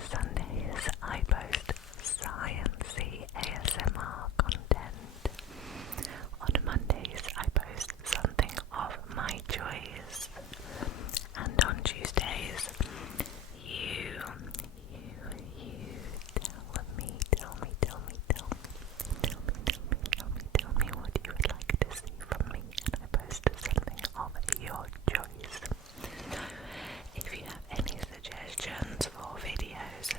Sundays I post sciencey ASMR content. On Mondays I post something of my choice. And on Tuesdays, you tell me what you would like to see from me, and I post something of your choice. If you have any suggestions for videos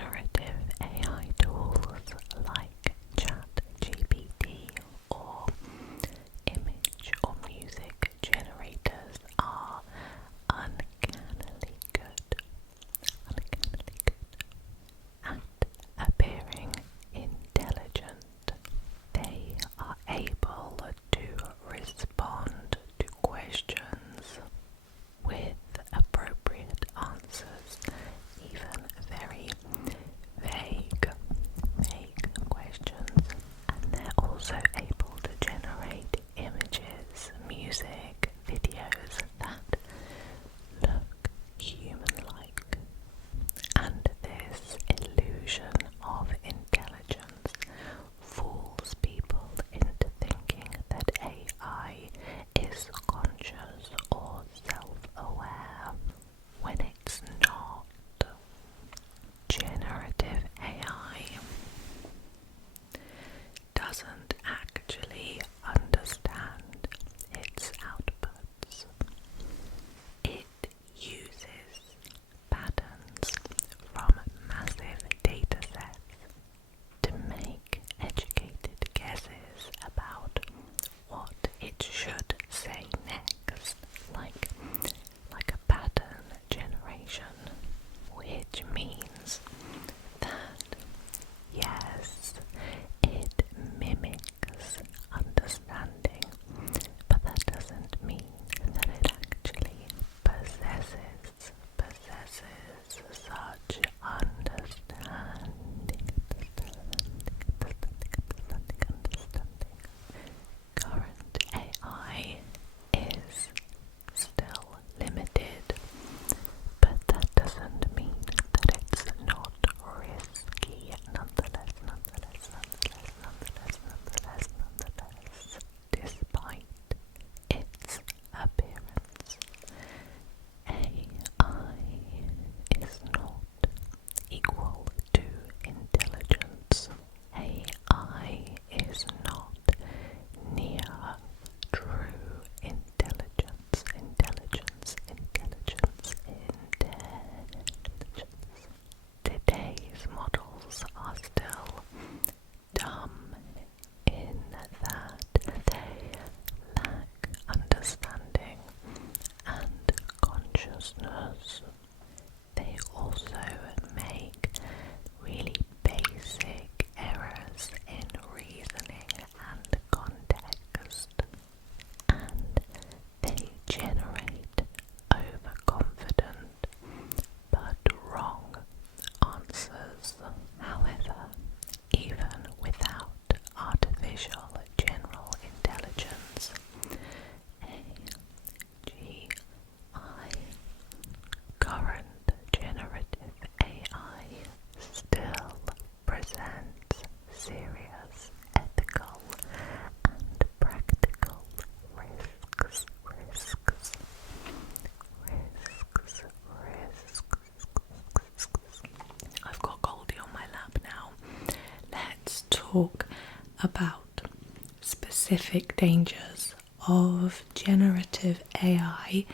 generative AI tools like ChatGPT or image or music generators are uncannily good at appearing intelligent. They are able to respond to questions with appropriate answers, even very vague questions, and they're also able to generate images, music, videos that look human-like. And this illusion of intelligence fools people into thinking that AI is conscious or self-aware when it's not. Generative AI doesn't actually understand its outputs. It uses patterns from massive datasets to make educated guesses about what it should say next, like a pattern generation, which means that yes, it mimics understanding, but that doesn't mean that it actually possesses such understanding. Current AI is still limited, but that doesn't mean that it's not risky. Nonetheless, despite its appearance, AI is not equal to intelligence. AI is not near true intelligence. Today's models are still dumb in that they lack understanding and consciousness. They also make really basic errors in reasoning and context, and they generate overconfident but wrong answers. However, even without artificial general intelligence, AGI, current generative AI, still presents serious ethical and practical risks. I've got Goldie on my lap now. Let's talk about specific dangers of generative AI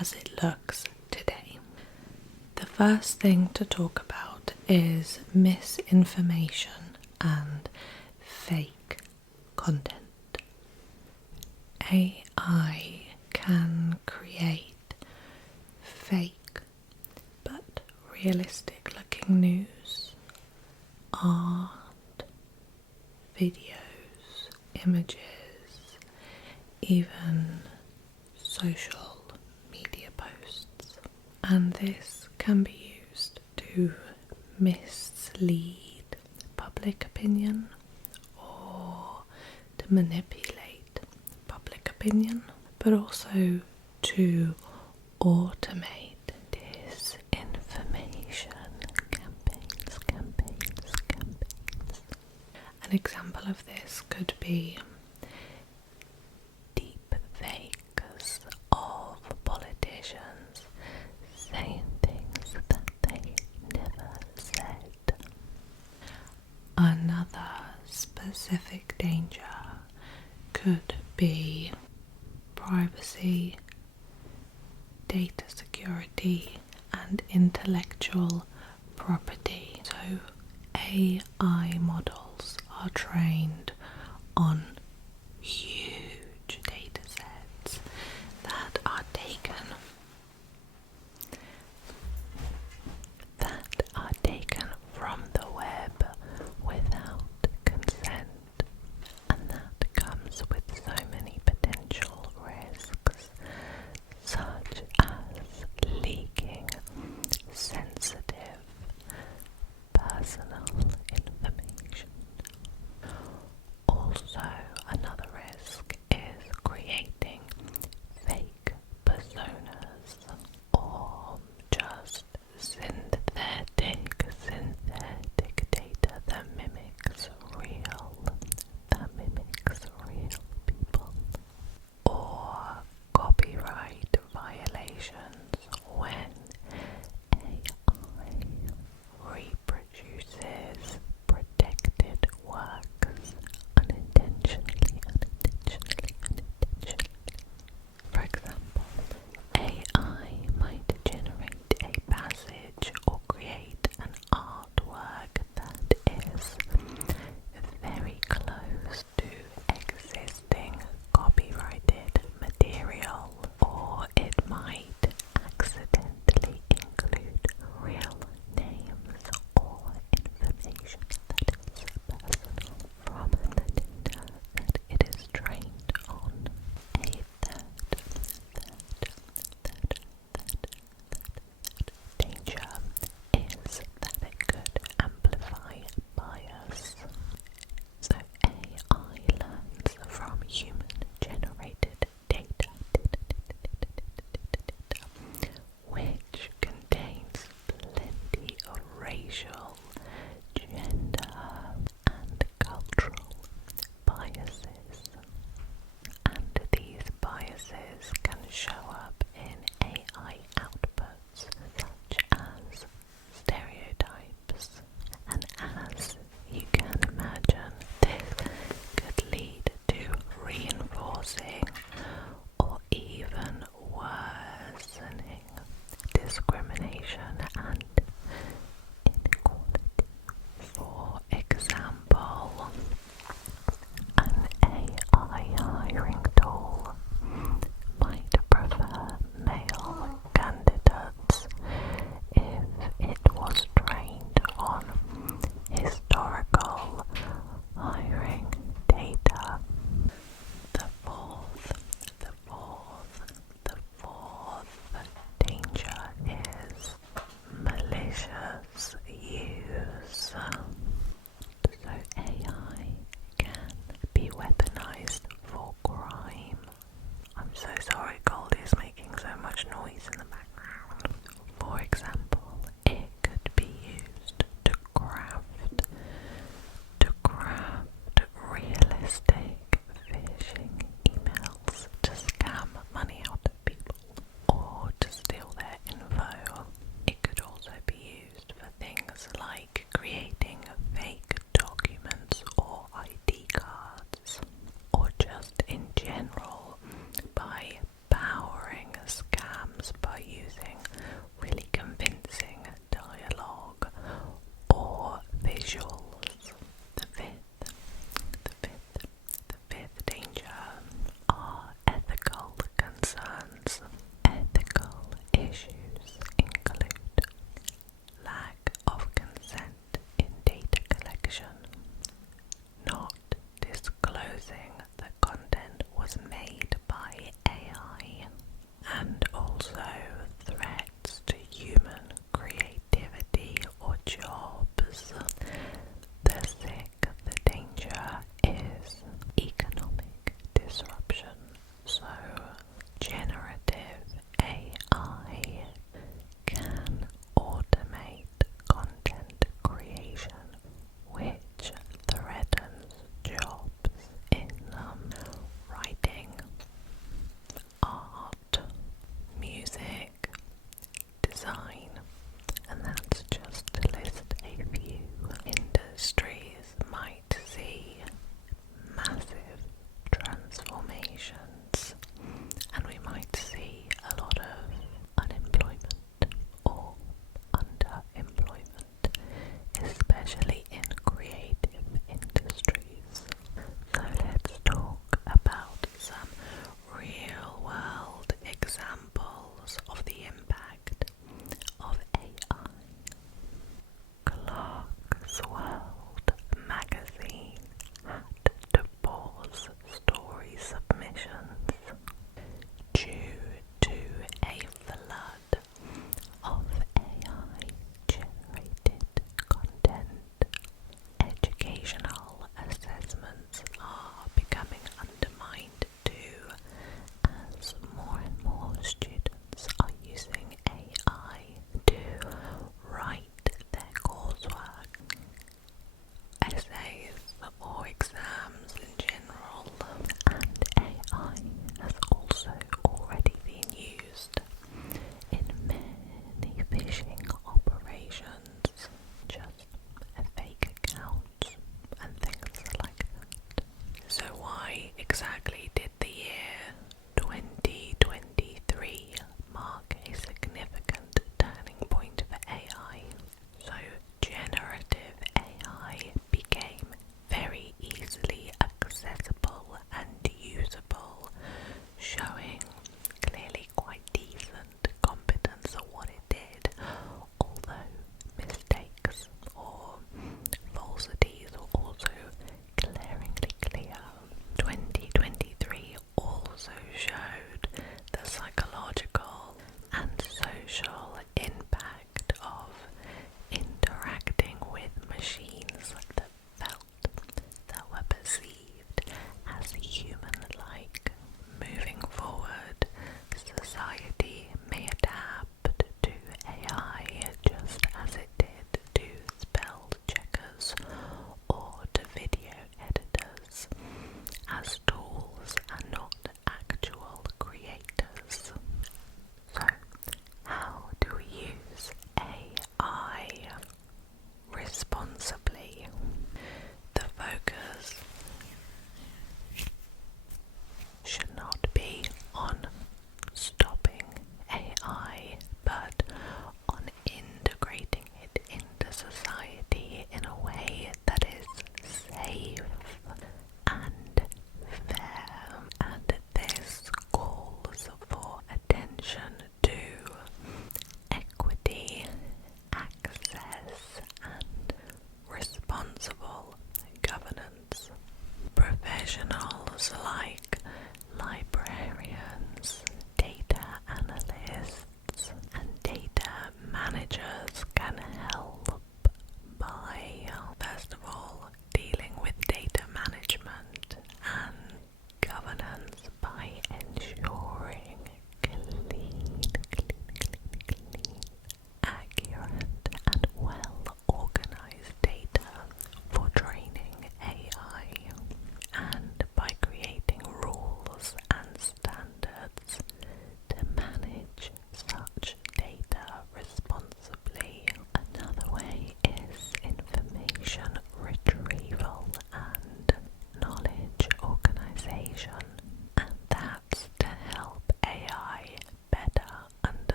as it looks today. The first thing to talk about is misinformation and fake content. AI can create fake but realistic looking news, art, videos, images, even social media posts. And this can be used to mislead public opinion or to manipulate public opinion, but also to automate disinformation campaigns. An example of this could be deep fakes of politicians saying things that they never said. Another specific danger could be privacy, data security, and intellectual property. So AI models are trained